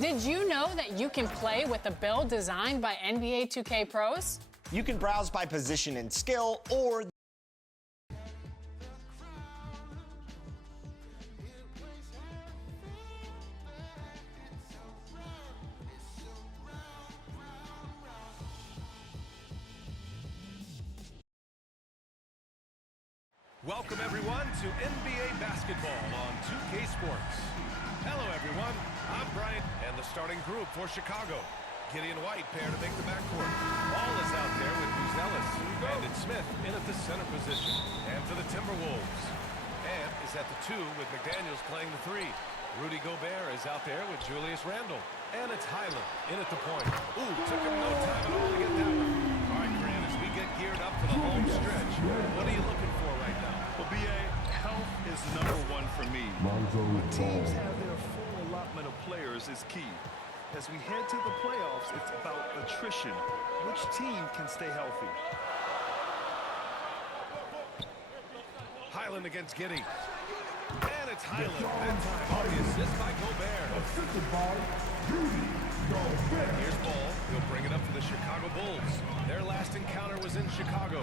Did you know that you can play with a build designed by NBA 2K pros? You can browse by position and skill, or Welcome everyone to NBA basketball on 2K Sports. Hello everyone, I'm Bryant and the starting group for Chicago. Gideon White pair to make the backcourt. Ball is out there with Buzelis. Brandon Smith in at the center position. And for the Timberwolves. And is at the 2 with McDaniels playing the 3. Rudy Gobert is out there with Julius Randle. And it's Highland in at the point. Ooh, took him no time at all to get that one. All right, Grant, as we get geared up for the home stretch, what are you looking for right now? Well, BA, health is #1 for me. When teams have their full allotment of players is key. As we head to the playoffs, it's about attrition. Which team can stay healthy? Highland against Giddey. And it's Highland. That time, the assist by Gobert. Here's Ball. He'll bring it up for the Chicago Bulls. Their last encounter was in Chicago.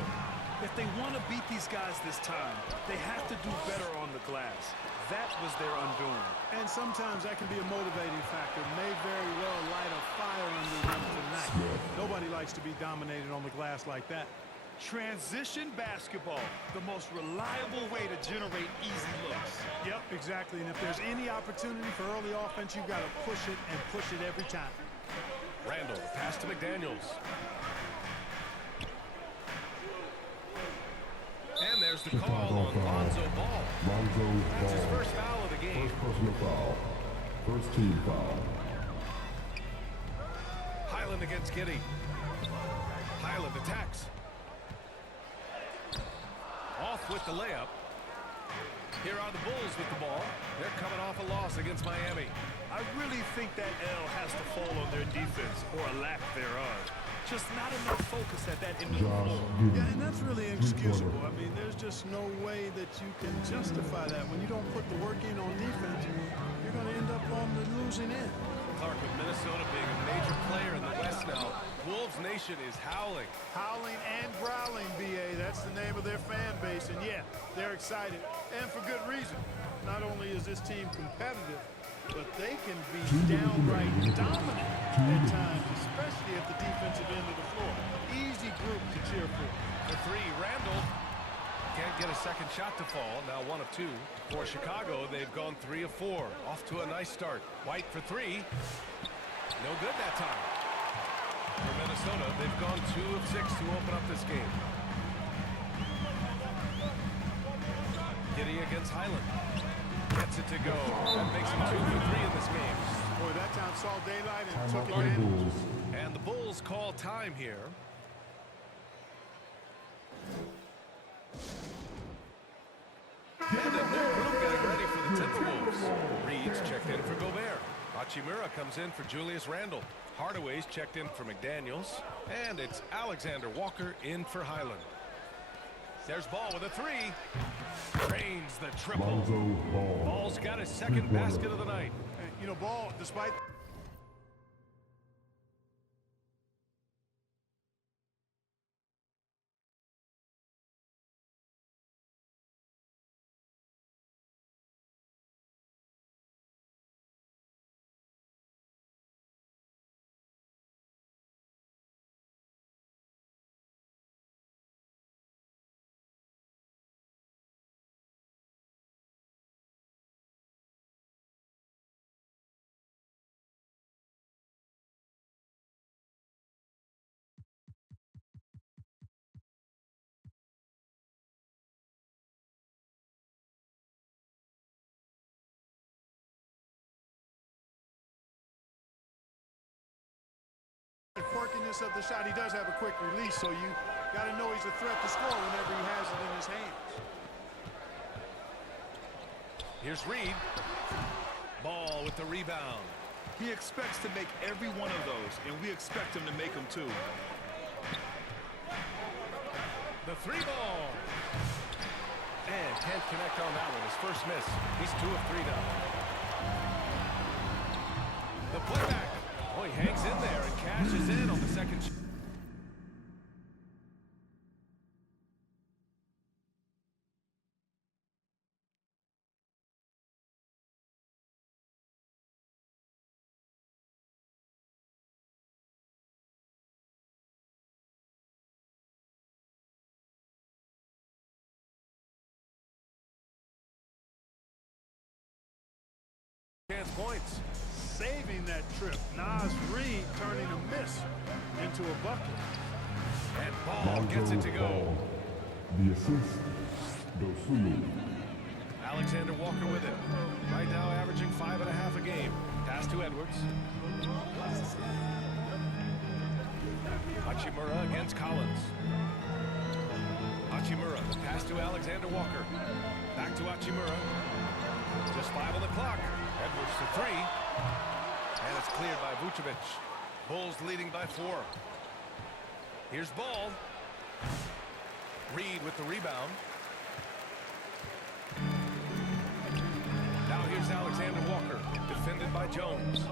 If they want to beat these guys this time, they have to do better on the glass. That was their undoing. And sometimes that can be a motivating factor. May very well light a fire under them tonight. Nobody likes to be dominated on the glass like that. Transition basketball, the most reliable way to generate easy looks. Yep, exactly. And if there's any opportunity for early offense, you've got to push it and push it every time. Randle, pass to McDaniels. And there's the call on Lonzo Ball. That's his first foul of the game. First personal foul. First team foul. Highland against Giddey. Highland attacks. Off with the layup. Here are the Bulls with the ball. They're coming off a loss against Miami. I really think that L has to fall on their defense or a lack thereof. Just not enough focus at that end of the floor. Yeah, and that's really inexcusable. I mean, there's just no way that you can justify that. When you don't put the work in on defense, you're going to end up on the losing end. Clark, with Minnesota being a major player in the West now, Wolves Nation is howling. Howling and growling, BA. That's the name of their fan base. And yeah, they're excited. And for good reason. Not only is this team competitive, but they can be downright dominant at times, especially at the defensive end of the floor. Easy group to cheer for. For 3, Randle can't get a second shot to fall. Now 1 of 2. For Chicago, they've gone 3 of 4. Off to a nice start. White for 3. No good that time. For Minnesota, they've gone 2 of 6 to open up this game. Giddey against Highland. Gets it to go. That makes him 2 for 3 in this game. Boy, that time saw daylight and took advantage. And the Bulls call time here. And a new group getting ready for the Timberwolves. Reed's checked in for Gobert. Hachimura comes in for Julius Randle. Hardaway's checked in for McDaniels. And it's Alexander Walker in for Highland. There's Ball with a 3. Drains the triple. Ball's got his second basket of the night. You know, Ball, despite... The quirkiness of the shot, he does have a quick release, so you got to know he's a threat to score whenever he has it in his hands. Here's Reed. Ball with the rebound. He expects to make every one of those, and we expect him to make them too. The 3 ball. And can't connect on that one. His first miss. He's 2 of 3 now. The putback. Oh, he hangs in there and cashes in on the second shot. Chance points. Saving that trip. Nas Reed turning a miss into a bucket. And Ball gets it to go. Ball. The assist, Dosunmu. Alexander Walker with it. Right now averaging 5.5 a game. Pass to Edwards. Hachimura against Collins. Hachimura, the pass to Alexander Walker. Back to Hachimura. Just 5 on the clock. Edwards to 3. And it's cleared by Vucevic. Bulls leading by 4. Here's Ball. Reed with the rebound. Now here's Alexander Walker, defended by Jones.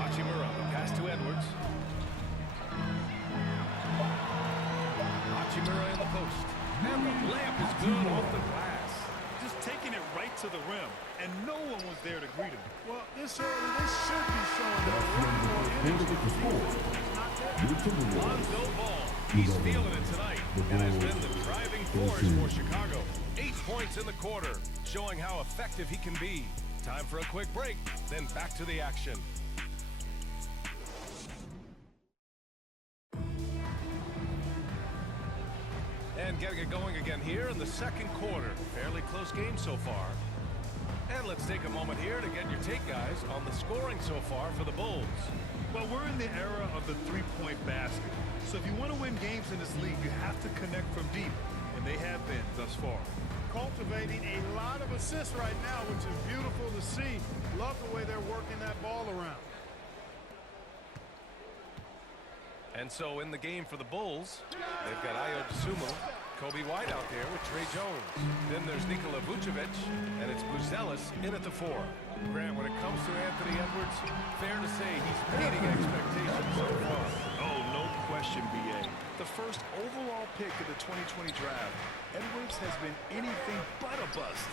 Hachimura, pass to Edwards. Hachimura in the post. And the layup is good off the glass. Just taking it right to the rim, and no one was there to greet him. Well, this early, they should be showing a little more energy. Lonzo Ball, he's feeling it tonight, and has been the driving force for Chicago. 8 points in the quarter, showing how effective he can be. Time for a quick break, then back to the action. And getting it going again here in the second quarter. Fairly close game so far. And let's take a moment here to get your take, guys, on the scoring so far for the Bulls. Well, we're in the era of the three-point basket. So if you want to win games in this league, you have to connect from deep. And they have been thus far. Cultivating a lot of assists right now, which is beautiful to see. Love the way they're working that ball around. And so in the game for the Bulls, they've got Ayo Dosunmu, Kobe White out there with Trey Jones. Then there's Nikola Vucevic, and it's Buzelis in at the 4. Grant, when it comes to Anthony Edwards, fair to say he's meeting expectations so far. Oh, no question, B.A. The first overall pick of the 2020 draft, Edwards has been anything but a bust.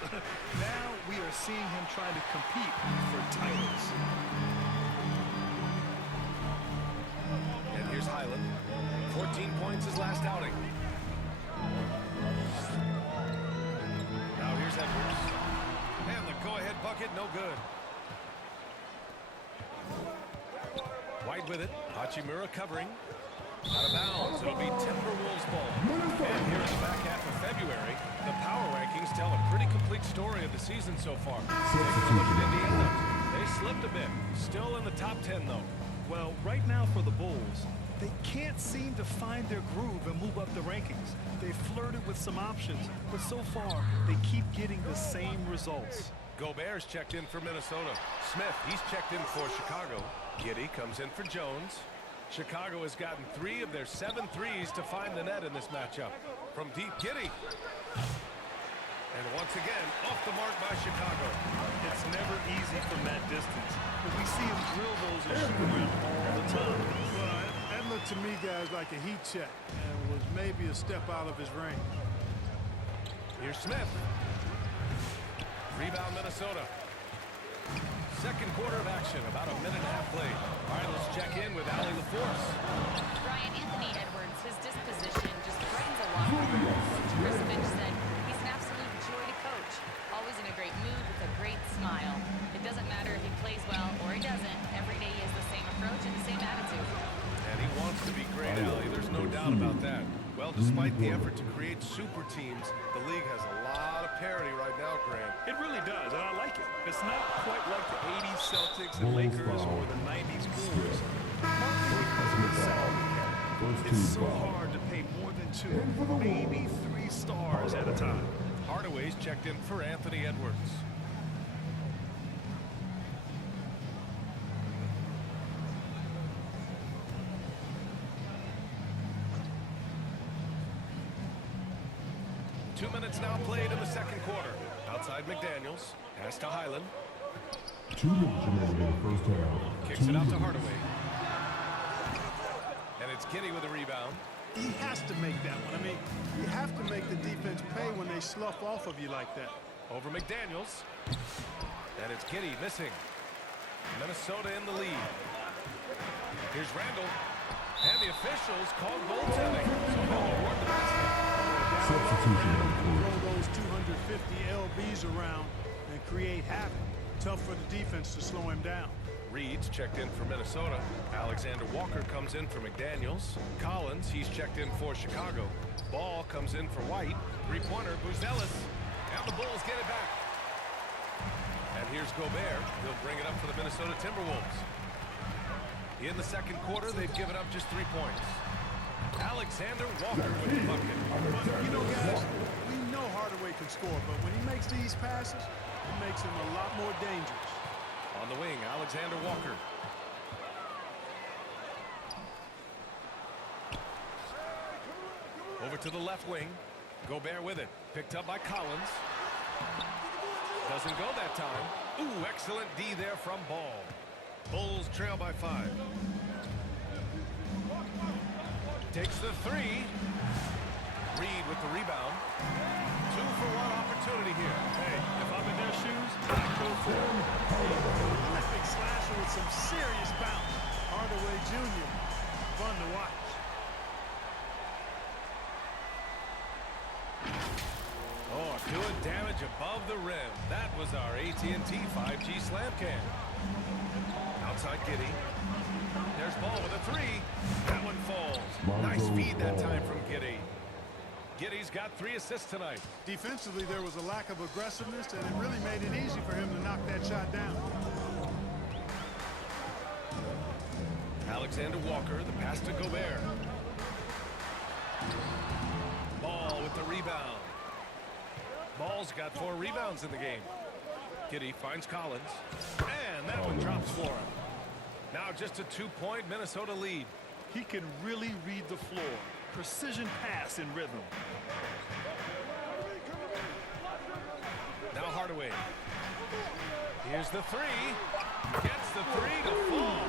Now we are seeing him trying to compete for titles. And here's Highland. 14 points his last outing. Now here's Edwards. And the go-ahead bucket, no good. White with it. Hachimura covering. Out of bounds. It'll be Timberwolves ball. And here in the back half of February, the power rankings tell a pretty complete story of the season so far. Take a look at Indiana. They slipped a bit. Still in the top 10, though. Well, right now for the Bulls, they can't seem to find their groove and move up the rankings. They flirted with some options, but so far, they keep getting the same results. Gobert's checked in for Minnesota. Smith, he's checked in for Chicago. Giddey comes in for Jones. Chicago has gotten 3 of their 7 threes to find the net in this matchup. From deep, Giddey. And once again, off the mark by Chicago. It's never easy from that distance, but we see him drill those and shoot around all the time. Well, that looked to me, guys, like a heat check and was maybe a step out of his range. Here's Smith. Rebound, Minnesota. Second quarter of action, about a minute and a half played. All right, let's check in with Allie LaForce. Brian, Anthony Edwards, his disposition just brightens a locker room. Vucevic said he's an absolute joy to coach. Always in a great mood with a great smile. It doesn't matter if he plays well or he doesn't. Every day he has the same approach and the same attitude. And he wants to be great, Allie. There's no doubt about that. Well, despite the effort to create super teams, the league has a lot of parity right now, Grant. It really does, and I like it. It's not quite like the 80s Celtics and Lakers or the 90s Bulls. It's so hard to pay more than 2, maybe 3 stars at a time. Hardaway's checked in for Anthony Edwards. Two minutes now played in the second quarter. Outside McDaniels. Pass to Highland. 2 minutes remaining in the first half. Kicks it out to Hardaway. And it's Giddey with a rebound. He has to make that one. I mean, you have to make the defense pay when they slough off of you like that. Over McDaniels. And it's Giddey missing. Minnesota in the lead. Here's Randall. And the officials called goaltending. So they'll award the basket. Substitution on the court. Throw those 250 LBs around and create havoc. Tough for the defense to slow him down. Reed's checked in for Minnesota. Alexander Walker comes in for McDaniels. Collins, he's checked in for Chicago. Ball comes in for White. Three-pointer, Buzelis. And the Bulls get it back. And here's Gobert. He'll bring it up for the Minnesota Timberwolves. In the second quarter, they've given up just 3 points. Alexander Walker with the bucket. You know, guys, we know Hardaway can score, but when he makes these passes, it makes him a lot more dangerous. On the wing, Alexander Walker. Over to the left wing. Gobert with it. Picked up by Collins. Doesn't go that time. Ooh, excellent D there from Ball. Bulls trail by 5. Takes the 3. Reed with the rebound. 2-for-1 opportunity here. Hey, if I'm in their shoes, I'd go for it. Prolific slasher with some serious bounce. Hardaway Jr. Fun to watch. Oh, doing damage above the rim. That was our AT&T 5G slam cam. Outside Giddey. There's Ball with a 3. That one falls. Nice feed that time from Giddey. Giddey's got 3 assists tonight. Defensively, there was a lack of aggressiveness, and it really made it easy for him to knock that shot down. Alexander Walker, the pass to Gobert. Ball with the rebound. Ball's got 4 rebounds in the game. Giddey finds Collins. And that one drops for him. Now just a 2-point Minnesota lead. He can really read the floor. Precision pass in rhythm. Now Hardaway. Here's the 3. Gets the 3 to fall.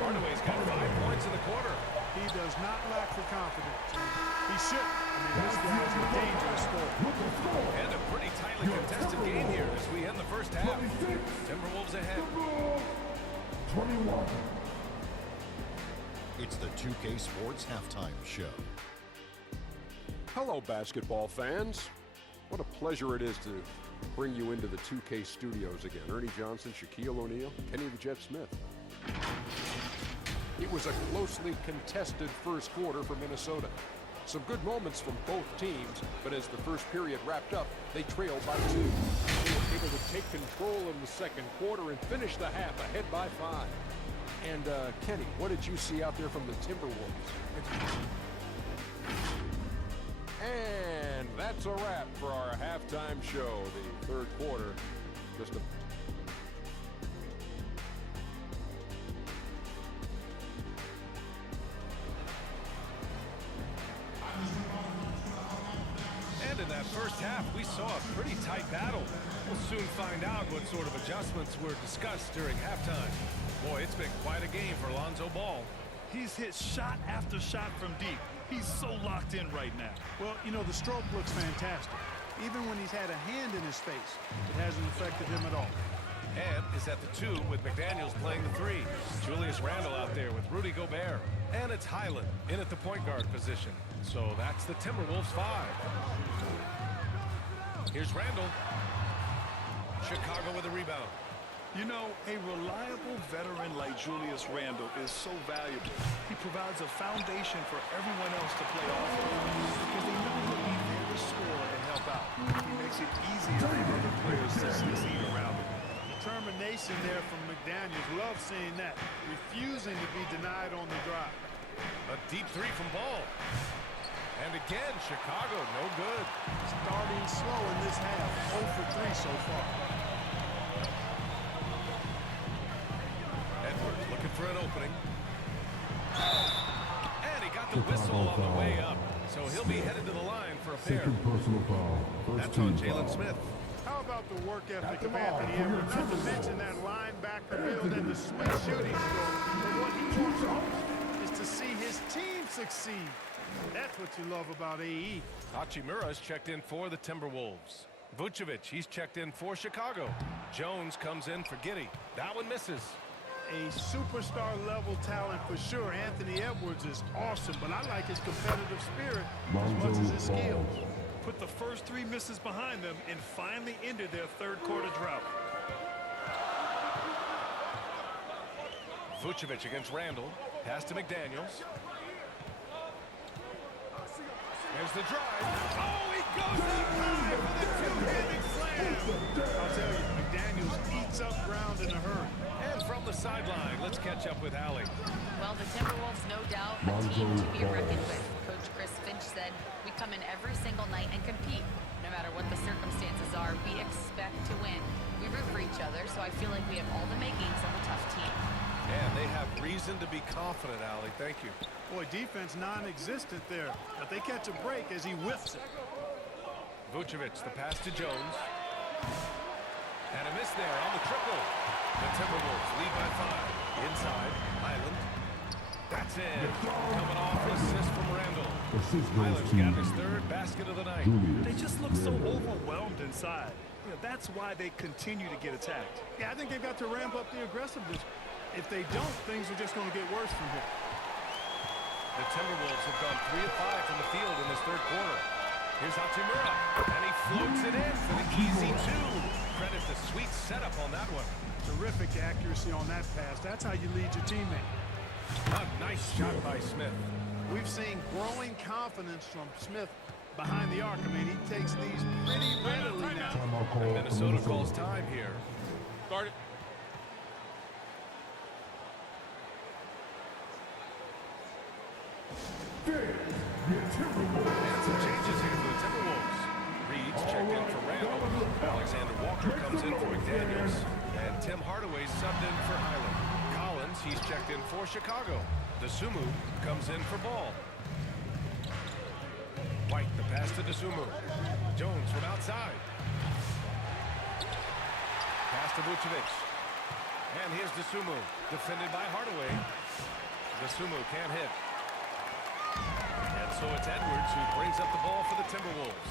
Hardaway's got 5 points in the quarter. He does not lack for confidence. He should. I mean, this guy's a dangerous scorer. And a pretty tightly contested game here as we end the first half. Timberwolves ahead. 21. It's the 2K Sports Halftime Show. Hello, basketball fans. What a pleasure it is to bring you into the 2K studios again. Ernie Johnson, Shaquille O'Neal, Kenny the Jet Smith. It was a closely contested first quarter for Minnesota. Some good moments from both teams, but as the first period wrapped up, they trailed by 2. They were able to take control in the second quarter and finish the half ahead by 5. And, Kenny, what did you see out there from the Timberwolves? And that's a wrap for our halftime show. The third quarter, just a... And in that first half, we saw a pretty tight battle. We'll soon find out what sort of adjustments were discussed during halftime. Boy, it's been quite a game for Lonzo Ball. He's hit shot after shot from deep. He's so locked in right now. Well, you know, the stroke looks fantastic. Even when he's had a hand in his face, it hasn't affected him at all. And is at the 2 with McDaniels playing the 3. Julius Randle out there with Rudy Gobert. And it's Highland in at the point guard position. So that's the Timberwolves 5. Here's Randle. Chicago with a rebound. You know, a reliable veteran like Julius Randle is so valuable. He provides a foundation for everyone else to play off of because they know he'll be there to score and help out. He makes it easier for other players to succeed around him. Determination there from McDaniels. Love seeing that. Refusing to be denied on the drive. A deep 3 from Ball. And again, Chicago, no good. Starting slow in this half. 0 for 3 so far. Edwards looking for an opening. And he got the whistle on the way up. So he'll be headed to the line for a pair. Second personal foul. First That's on team Jalen foul. Smith. How about the work ethic of Anthony Edwards? Not to mention that linebacker build and the sweet shooting score. But what he wants most is to see his team succeed. That's what you love about AE. Hachimura's checked in for the Timberwolves. Vucevic, he's checked in for Chicago. Jones comes in for Giddey. That one misses. A superstar level talent for sure. Anthony Edwards is awesome, but I like his competitive spirit as much as his skills. Put the first 3 misses behind them and finally ended their third quarter drought. Vucevic against Randall. Pass to McDaniels. There's the drive. Oh, he goes up high for the two-handed slam. I'll tell you, McDaniels eats up ground in a hurry. And from the sideline, let's catch up with Allie. Well, the Timberwolves, no doubt, a team to be reckoned with. Coach Chris Finch said, we come in every single night and compete. No matter what the circumstances are, we expect to win. We root for each other, so I feel like we have all the makings of a tough team. And they have reason to be confident, Allie. Thank you. Boy, defense non-existent there, but they catch a break as he whiffs it. Vucevic, the pass to Jones. And a miss there on the triple. The Timberwolves lead by 5. Inside, Highland. That's it. Coming off an assist from Randall. Highland's got his 3rd basket of the night. They just look so overwhelmed inside. You know, that's why they continue to get attacked. Yeah, I think they've got to ramp up the aggressiveness. If they don't, things are just going to get worse from here. The Timberwolves have gone 3 of 5 from the field in this 3rd quarter. Here's Hachimura, and he floats it in for the easy 2. Credit the sweet setup on that one. Terrific accuracy on that pass. That's how you lead your teammate. A nice shot by Smith. We've seen growing confidence from Smith behind the arc. I mean, he takes these pretty readily now. And Minnesota calls time here. Start it. And some changes here for the Timberwolves. Reed's checked in for Randall. Alexander Walker comes in for McDaniels. And Tim Hardaway subbed in for Highland. Collins, he's checked in for Chicago. Dosunmu comes in for Ball. White, the pass to Dosunmu. Jones from outside. Pass to Vucevic. And here's Dosunmu, defended by Hardaway. Dosunmu can't hit. And so it's Edwards who brings up the ball for the Timberwolves.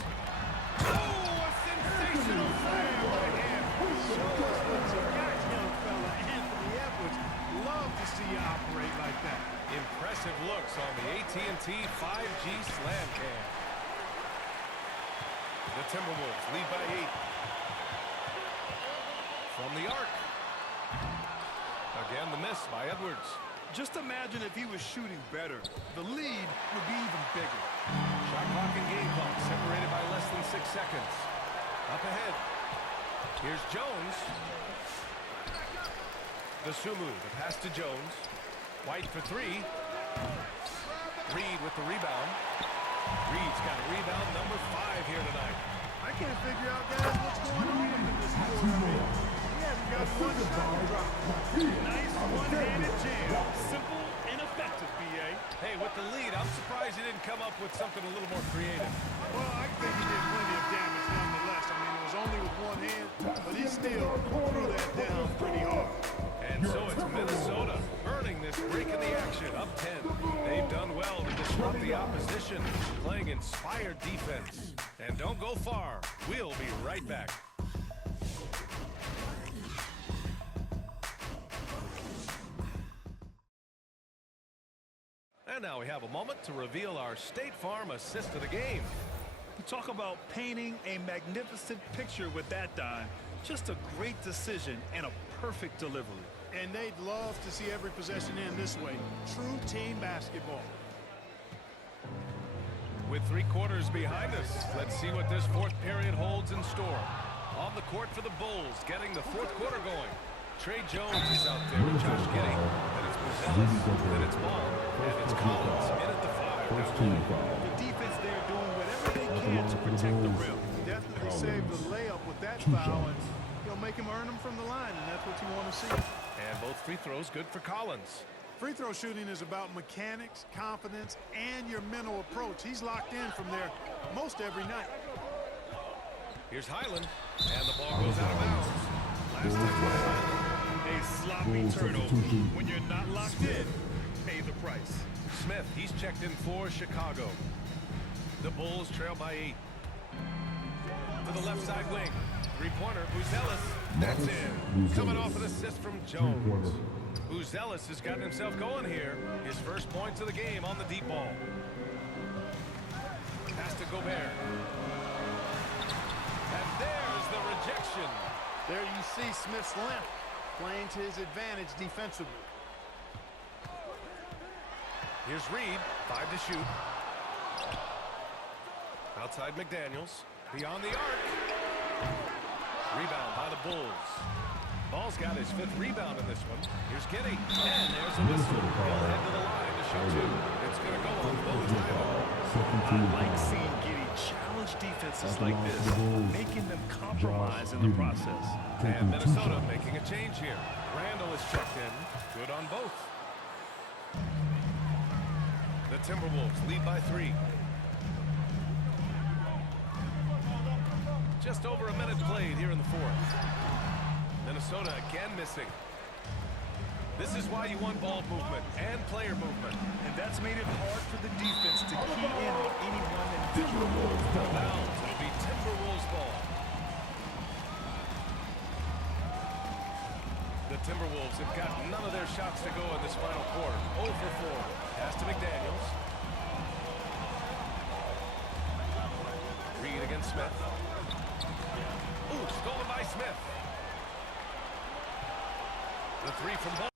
Oh, a sensational slam by him. Show us what you got, young fella. Anthony Edwards. Love to see you operate like that. Impressive looks on the AT&T 5G Slam Cam. The Timberwolves lead by 8. From the arc. Again, the miss by Edwards. Just imagine if he was shooting better. The lead would be even bigger. Shot clock and game clock separated by less than 6 seconds. Up ahead. Here's Jones. Dosunmu, the pass to Jones. White for 3. Reed with the rebound. Reed's got rebound number 5 here tonight. I can't figure out, guys, what's going on in this quarter. He hasn't got one shot to drop. Nice one-handed jam. Simple and effective, B.A. Hey, with the lead, I'm surprised he didn't come up with something a little more creative. Well, I think he did plenty of damage nonetheless. I mean, it was only with one hand, but he still threw that down pretty hard. And so it's Minnesota earning this break in the action, up 10. They've done well to disrupt the opposition, playing inspired defense. And don't go far. We'll be right back. And now we have a moment to reveal our State Farm assist of the game. Talk about painting a magnificent picture with that dime. Just a great decision and a perfect delivery. And they'd love to see every possession end this way. True team basketball. With 3 quarters behind us, let's see what this 4th period holds in store. On the court for the Bulls, getting the 4th quarter going. Trey Jones is out there with Josh Giddey. Then it's Buzelis, then it's Ball, and it's Collins in at the 5. The defense there doing whatever they can to protect the rim. Definitely saved the layup with that foul, and he'll make him earn them from the line, and that's what you want to see. And both free throws good for Collins. Free throw shooting is about mechanics, confidence, and your mental approach. He's locked in from there most every night. Here's Highland, and the ball goes out of bounds. Last touch by Highland. A sloppy turnover. When you're not locked in, pay the price. Smith, he's checked in for Chicago. The Bulls trail by 8. To the left side wing. Three-pointer, Buzelis. That's in. Coming off an assist from Jones. Buzelis has gotten himself going here. His first points of the game on the deep ball. Pass to Gobert. And there's the rejection. There you see Smith's length playing to his advantage defensively. Here's Reed, 5 to shoot. Outside McDaniels, beyond the arc. Rebound by the Bulls. Ball's got his 5th rebound in this one. Here's Giddey, and there's a whistle. He'll head to the line to shoot 2. It's going to go on both times. I like seeing Giddey challenge defenses like this, making them compromise in the process. And Minnesota making a change here. Randall is checked in. Good on both. The Timberwolves lead by 3. Just over a minute played here in the 4th. Minnesota again missing. This is why you want ball movement and player movement. And that's made it hard for the defense to key in on any one individual. Now it'll be Timberwolves ball. The Timberwolves have got none of their shots to go in this final quarter. 0 for 4. Pass to McDaniels. Reed against Smith. Ooh, stolen by Smith. The 3 from Ball.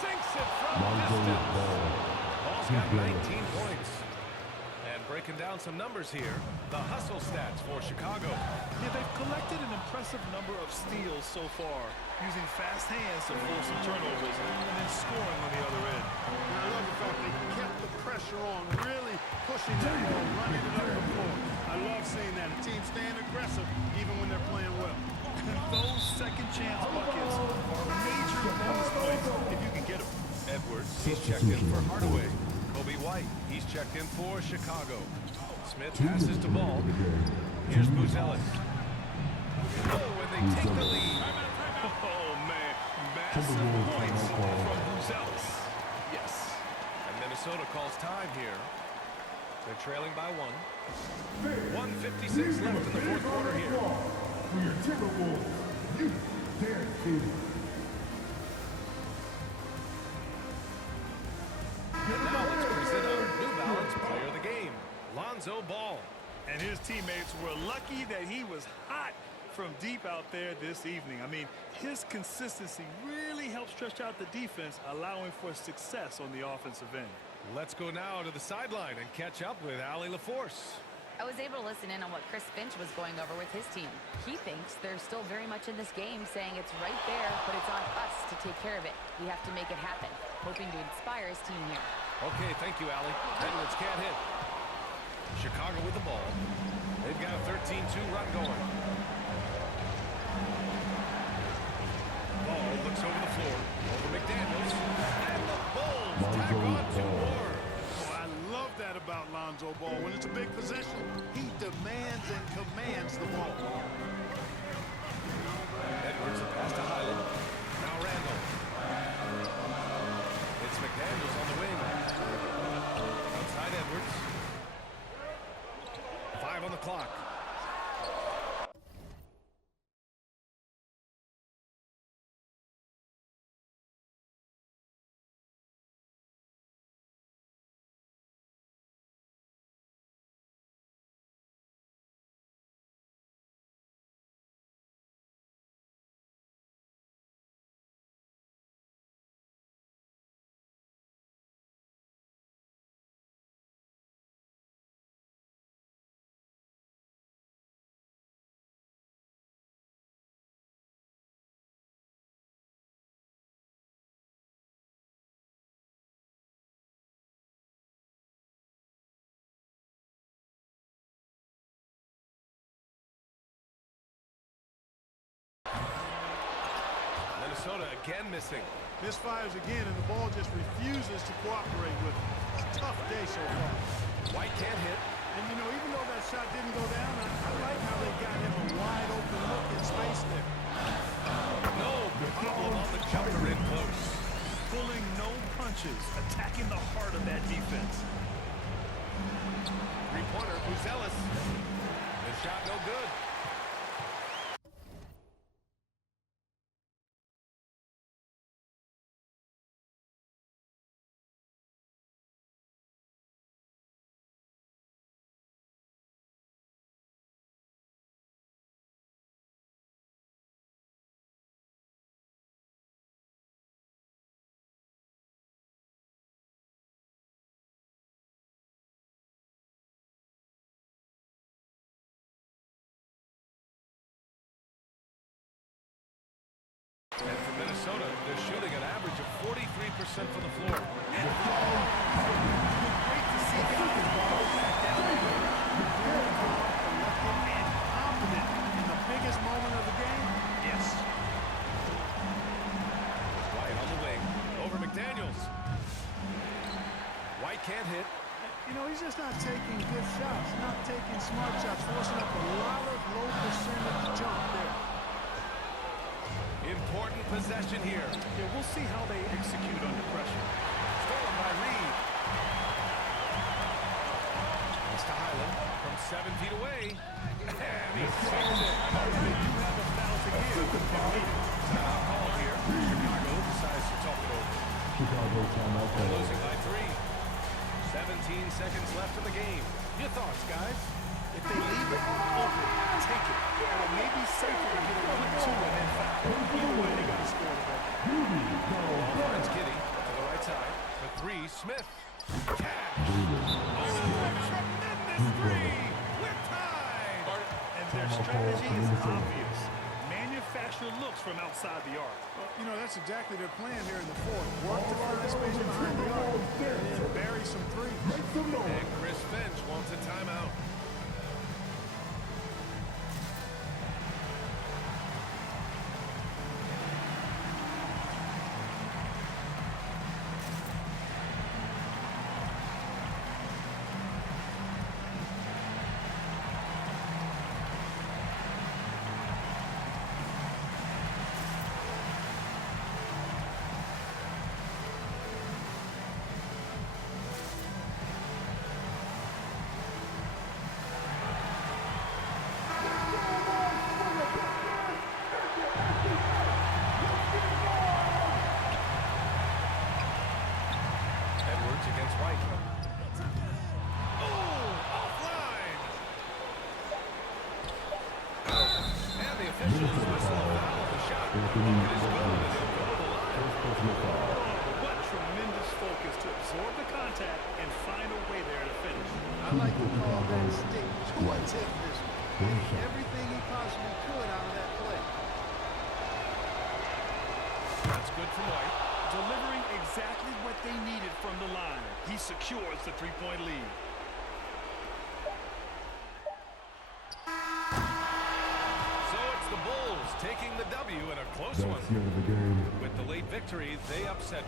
Sinks it from distance. Ball's got 19 points. And breaking down some numbers here, the hustle stats for Chicago. Yeah, they've collected an impressive number of steals so far, using fast hands to force some turnovers and then scoring on the other end. And I love the fact they kept the pressure on, really pushing that ball, running it up the floor. I love seeing that. A team staying aggressive even when they're playing well. And those second chance buckets are major bonus points if you can get them. Edwards, he's checked in for Hardaway. Kobe White, he's checked in for Chicago. Smith passes to Ball. Here's Buzelis. Oh, and they take the lead. Oh, man. Massive points from Buzelis. Yes. And Minnesota calls time here. They're trailing by 1. 1:56 left in the 4th quarter here. For your Timberwolves, you dare to. And now let's present our New Balance player of the game, Lonzo Ball. And his teammates were lucky that he was hot from deep out there this evening. I mean, his consistency really helped stretch out the defense, allowing for success on the offensive end. Let's go now to the sideline and catch up with Allie LaForce. I was able to listen in on what Chris Finch was going over with his team. He thinks they're still very much in this game, saying it's right there, but it's on us to take care of it. We have to make it happen, hoping to inspire his team here. Okay, thank you, Allie. Edwards can't hit. Chicago with the ball. They've got a 13-2 run going. Ball looks over the floor. Over McDaniels. And the Bulls tack on 2 more. Oh, I love that about Lonzo Ball. When it's a big possession, he demands and commands the ball. Edwards pass to Highland. Now Randall. It's McDaniels on the wing. Outside Edwards. 5 on the clock. Minnesota again missing. Misfires again, and the ball just refuses to cooperate with him. It's a tough day so far. White can't hit. And, you know, even though that shot didn't go down, I like how they got him a wide open look in space there. No problem on the jumper in close. Pulling no punches, attacking the heart of that defense. Three-pointer, Buzelis. The shot no good. And for Minnesota, they're shooting an average of 43% from the floor. Great to see guys ball back down the court. Very calm, collected, and confident in the biggest moment of the game. Yes. White on the wing. Over McDaniels. White can't hit. You know, he's just not taking good shots, not taking smart shots, forcing up a lot of low percentage jump there. Important possession here. Yeah, we'll see how they execute under pressure. Stolen by Reed. It's to Highland from 7 feet away. And he sinks it. They do have a foul to give. Timeout call here. Chicago decides to talk it over. Chicago timeout They're call. losing by 3. 17 seconds left in the game. Your thoughts, guys? If they leave it open, take it. It may be safer to get a 1-2 and then foul. Either way, they got to score today. Finds Giddey to the right side. For 3, Smith. Cash. Tremendous three. We're tied. And their strategy is obvious. Manufacture looks from outside the arc. Well, you know, that's exactly their plan here in the fourth. Work to find space behind the arc and then bury some threes. And Chris Finch wants a timeout. Edwards against White. Oh, offline. And the officials whistle a foul of the shot. It is good, and he'll go to the line. What tremendous focus to absorb the contact and find a way there to finish. I like to call that stick to it this one. Everything he possibly could out of that play. That's good from White. Delivering exactly what they needed from the line. He secures the three-point lead. So it's the Bulls taking the W in a close That's one. the end of the game. With the late victory, they upset